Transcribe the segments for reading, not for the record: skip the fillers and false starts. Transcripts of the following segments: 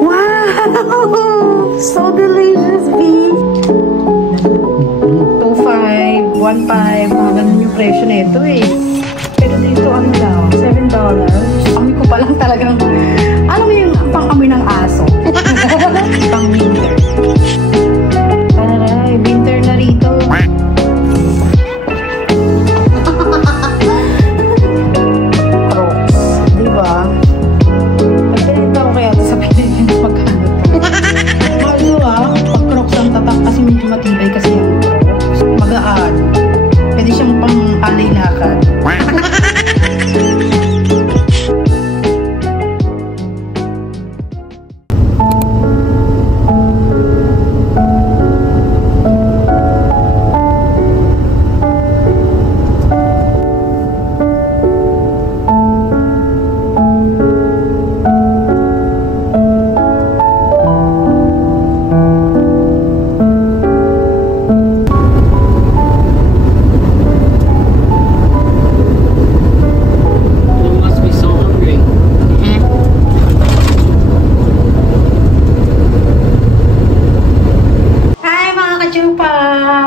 Wow! So delicious, B. 2.5, 1.5, mga ganun yung presyo nito eh. Pero dito, ano daw, $7. Amoy ko pa lang talagang, ano mo yung pang-amoy ng aso? Pang-winter. Aray, winter na rito. Crocs, diba? Pagpinita ko kaya ito sa Pilipinas magkano ito. Ano pag Crocs ang tatak kasi medyo matibay kasi yung Crocs. Magaan. Pwede siyang pang-alay lakad.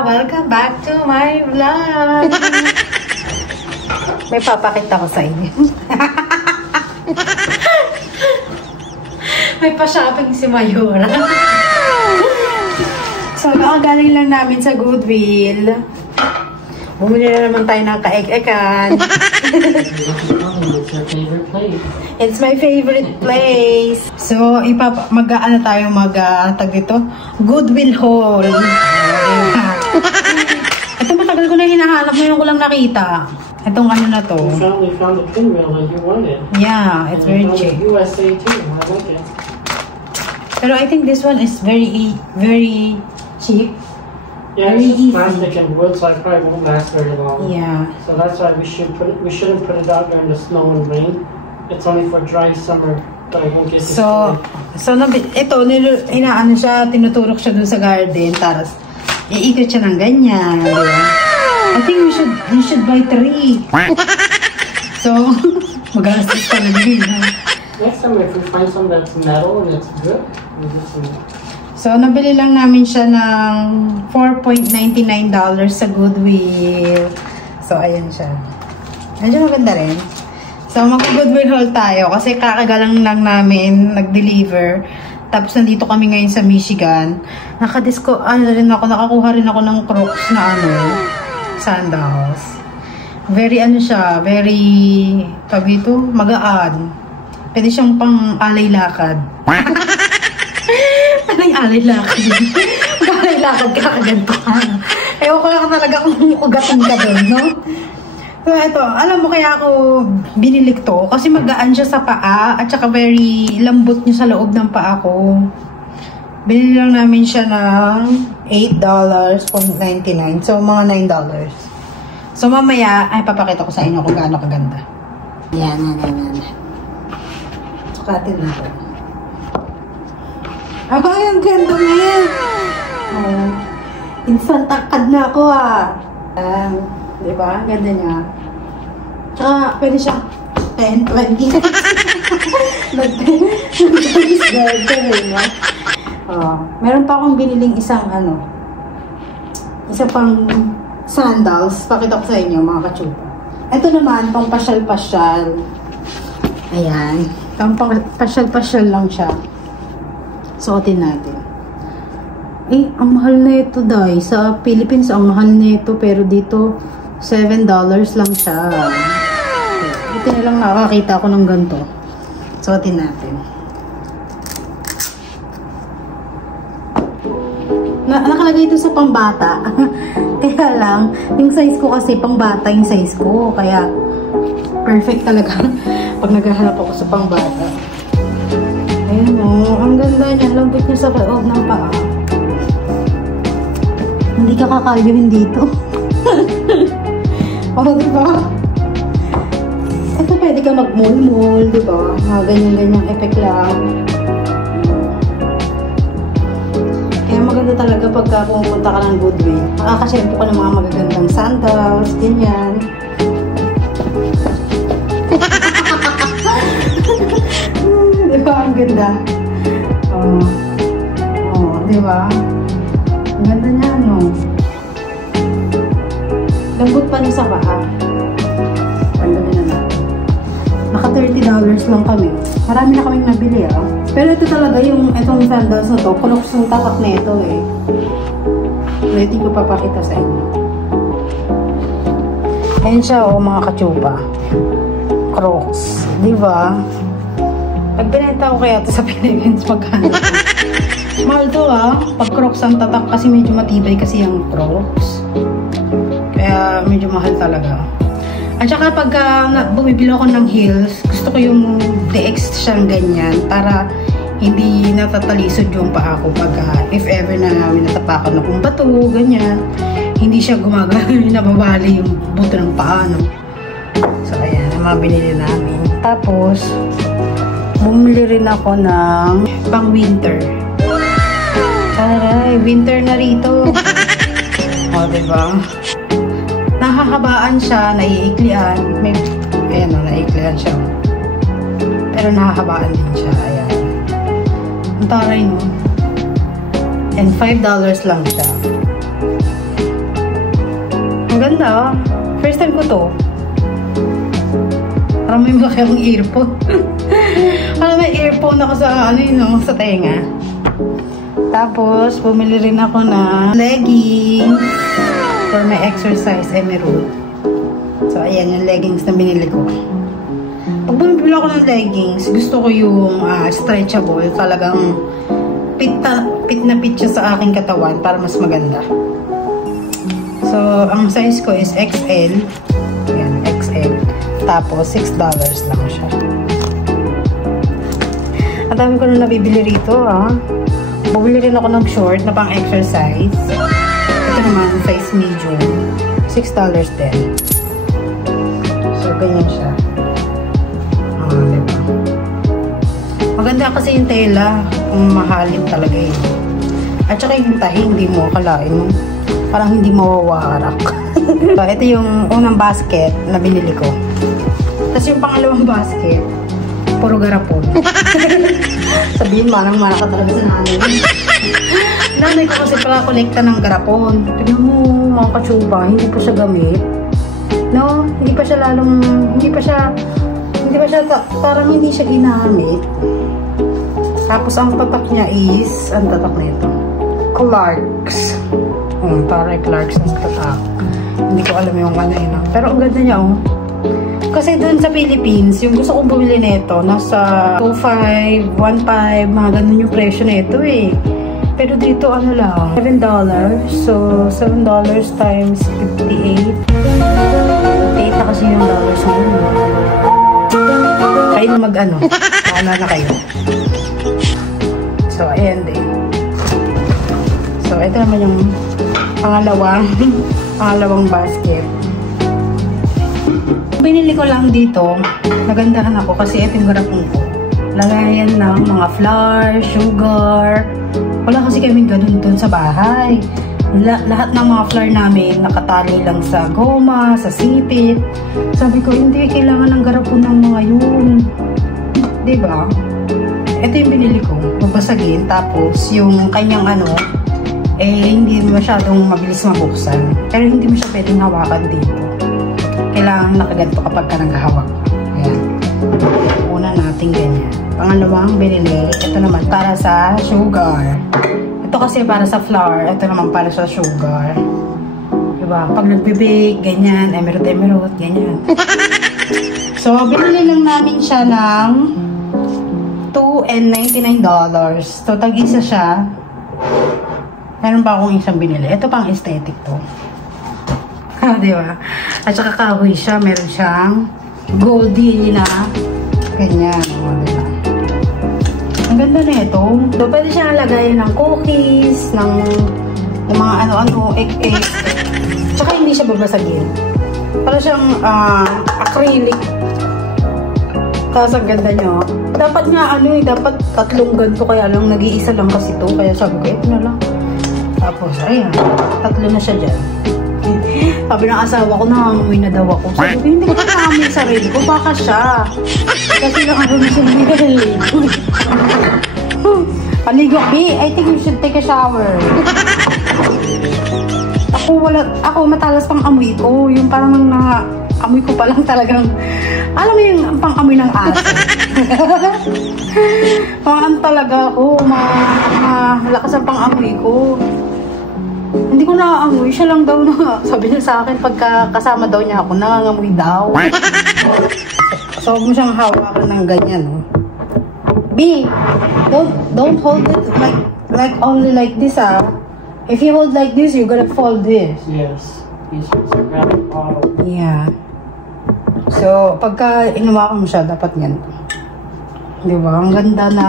Welcome back to my vlog. May papakita ko sa inyo. May pa-shopping si Mayura. So, nakagaling lang namin sa Goodwill. Bumili na naman tayo ng kaek-ekan. It's my favorite place. So, mag-ano tayo tag dito? Goodwill haul. Ito matagal ko na hinahanap, ngayon ko lang nakita. Itong ano na to. We found a pinwheel that you wanted. Yeah, it's very cheap. USA too. I like it. Pero I think this one is very cheap. Yeah, very it's easy. plastic and wood, so it probably won't last very long. Yeah. So that's why we shouldn't put it out during the snow and rain. It's only for dry summer. But I won't get So ito, inaano siya, tinuturok siya dun sa garden, tapos iikot siya ng ganyan, di ba? I think you should buy 3. So, magastos ka na din. Next time, if we find some that's metal and it's good, we'll do some. So, nabili lang namin siya ng $4.99 sa Goodwill. So, ayan siya. Medyo maganda rin. So, mag-Goodwill haul tayo kasi kakagalang lang namin nag-deliver. Tapos, nandito kami ngayon sa Michigan. Nakakuha rin ako ng Crocs na sandals. Very magaan. Pwede siyang pang-alay lakad. Alay lakad. Alay lakad ka kaganto ka. Ewan ko lang talaga kung ugatin ka doon, no? So, ito, alam mo kaya ako binilik to kasi magaan siya sa paa at saka very lambot niya sa loob ng paa ko. Binili lang namin siya ng $8.99. So, mga $9. So, mamaya, ay papakita ko sa inyo kung gaano kaganda. Yan. Sukatin natin. Abay, ang ganda na yan. Instant takad na ako diba? Ganda niya. Tsaka, pwede siya 10, 20. Meron pa akong biniling isa pang sandals. Pakita ko sa inyo, mga kachupa. Ito naman, pang pasyal-pasyal. Ayan. Pang pasyal-pasyal lang siya. Suotin natin. Ang mahal na ito, Day. Sa Philippines, ang mahal na ito. Pero dito, $7 lang siya. Ito na lang nakakita ko ng ganito. Suotin natin. Nakalagay ito sa pambata. Kaya lang, yung size ko kasi pambata yung size ko. Kaya, perfect talaga pag naghahanap ako sa pambata. Ayan ang ganda niya. Lambot niya sa loob ng paa. Hindi ka kakalyohin dito. Diba? Ito pwede ka mag-mall-mall, diba? Ganyan-ganyang effect lang. Kaya maganda talaga pagka pumunta ka ng Goodwill. Makakasyempo ka ng mga magagandang sandals, ganyan. Diba? Ang ganda. Di ba? Ang ganda niya, no? Lambot pa niya sa paa. Ang ganda na natin. Naka $30 lang kami. Marami na kaming nabili, ah. Pero ito talaga itong sandals na to, Crocs yung tatak na ito, eh. Ready ko papakita sa inyo. Ayan siya, oh, mga kachupa. Crocs. Di ba? Pag binenta ko kaya ito sa Pilipinas, magkano ito? Mahal to, ah. Pag Crocs ang tatak kasi medyo matibay kasi yung Crocs. Kaya medyo mahal talaga. At saka pag bumibili ako ng heels, gusto ko yung DX siyang ganyan para hindi natatalisod yung paa ko pag if ever na minatapakan akong bato, ganyan. Hindi siya gumagano, nababali yung buto ng paa, no? So, ayan, ang mga binili namin. Tapos, bumili rin ako ng pang winter. Aray, winter na rito. O, diba? Nahahabaan siya, naiiklian. Ayan o, naiiklian siya. Pero nahahabaan din siya. Ayan. Ang taray, no? And $5 lang siya. Ang ganda, oh. First time ko to. Parang may malaki akong earphone. Parang may earphone ako sa, sa tenga. Tapos, bumili rin ako ng leggings for my exercise emerald. So, ayan yung leggings na binili ko. Pag bumibili ako ng leggings, gusto ko yung stretchable. Talagang fit na fit siya sa aking katawan para mas maganda. So, ang size ko is XL. Ayan, XL. Tapos, $6 lang siya. Ang dami ko na nabibili rito, ah. Bumili rin ako ng short na pang exercise. Ito naman, size medium. $6 din. So, ganyan siya. Diba? Maganda kasi yung tela. Kung mahalin talaga yun. At saka yung tahi, hindi mo akalain mo. Parang hindi mawawarak. So, ito yung unang basket na binili ko. Tapos yung pangalawang basket, puro garapon. Sabihin, manang-mana ka talaga sa nanay. Nanay ko kasi pala kolekta ng garapon. Tignan mo, mga kachupa, hindi pa siya gamit. No? Hindi pa siya, parang hindi siya ginamit. Tapos ang tatak niya is, ang tatak na ito, Clarks. Parang Clarks ang tatak. Hindi ko alam yung ano yun. Pero ang ganda niya, oh. Kasi dun sa Philippines, yung gusto kong bumili nito, nasa 2.5, 1.5, mga ganun yung presyo nito, eh. Pero dito, ano lang, $7. So, $7 times 58. 58 na kasi yung dollars ngayon. Kayo na mag-ano. Mauna na kayo. So, ayan din. So, ito naman yung pangalawang basket. Binili ko lang dito, nagandahan ako kasi ito yung garapon ko. Lagayan ng mga flour, sugar. Wala kasi kaming ganun dun sa bahay. Lahat ng mga flour namin nakatali lang sa goma, sa sipit. Sabi ko, hindi kailangan ng garapon ng mga yun. Diba? Ito yung binili ko, mabasagin. Tapos yung kanyang hindi masyadong mabilis mabuksan. Pero hindi mo siya pwedeng hawakan dito. Kailangan nakaganto kapag ka naghahawak. Ayan. Una natin ganyan. Pangalawang binili. Ito naman para sa sugar. Ito kasi para sa flour. Ito naman para sa sugar. Diba? Pag nagbe-bake, ganyan. Emerald, ganyan. So, binili lang namin siya ng $2.99. So, tag-isa siya. Meron pa akong isang binili. Ito pang aesthetic to. Diba? At saka kahoy siya. Meron siyang goldie na ganyan. Diba? Ang ganda na ito. So, pwede siya nalagayin ng cookies, ng mga ano-ano, egg. Tsaka hindi siya babasagin. Para siyang acrylic. Tapos ang ganda niya. Dapat nga dapat 3 ganito. Kaya lang nag-iisa lang kasi ito. Kaya sabi ko, ito na lang. Tapos, ayan. 3 na siya dyan. Sabi ng asawa ko, nangangamoy na daw ako. Sabi ko, hindi ko nangangamoy sarili ko. Baka siya. Kasi lang na siya nilagay. Maligo, B. I think you should take a shower. Ako matalas pang amoy ko. Yung parang amoy ko pa lang talagang, alam mo yung pang-amoy ng aso. Pang talaga ako, malakas ang pang-amoy ko. Hindi ko naaamoy, siya lang daw na, sabi niya sa akin, pagka kasama daw niya ako, nangangamoy daw. So, huwag mo siyang hawakan ng ganyan, no? B, don't hold it like only like this, ah. If you hold like this, you're gonna fall this. Yes. These ones are very bottle. Yeah. So, pagka inuwakan mo siya, dapat yan. Diba? Ang ganda na.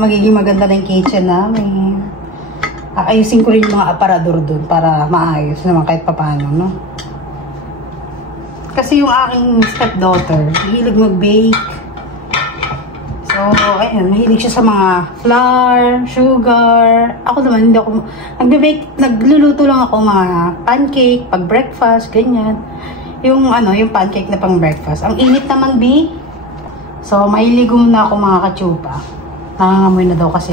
Magiging maganda na yung kitchen namin. Ayusin ko rin yung mga aparador dun para maayos naman kahit papaano, no? Kasi yung aking stepdaughter, mahilig mag-bake. So, ayan, mahilig siya sa mga flour, sugar. Ako naman, hindi ako, nagbe-bake, nagluluto lang ako mga pancake, pag breakfast, ganyan. Yung yung pancake na pang breakfast. Ang init naman, B. So, mailigo na ako mga kachupa. Nangangamoy na daw kasi.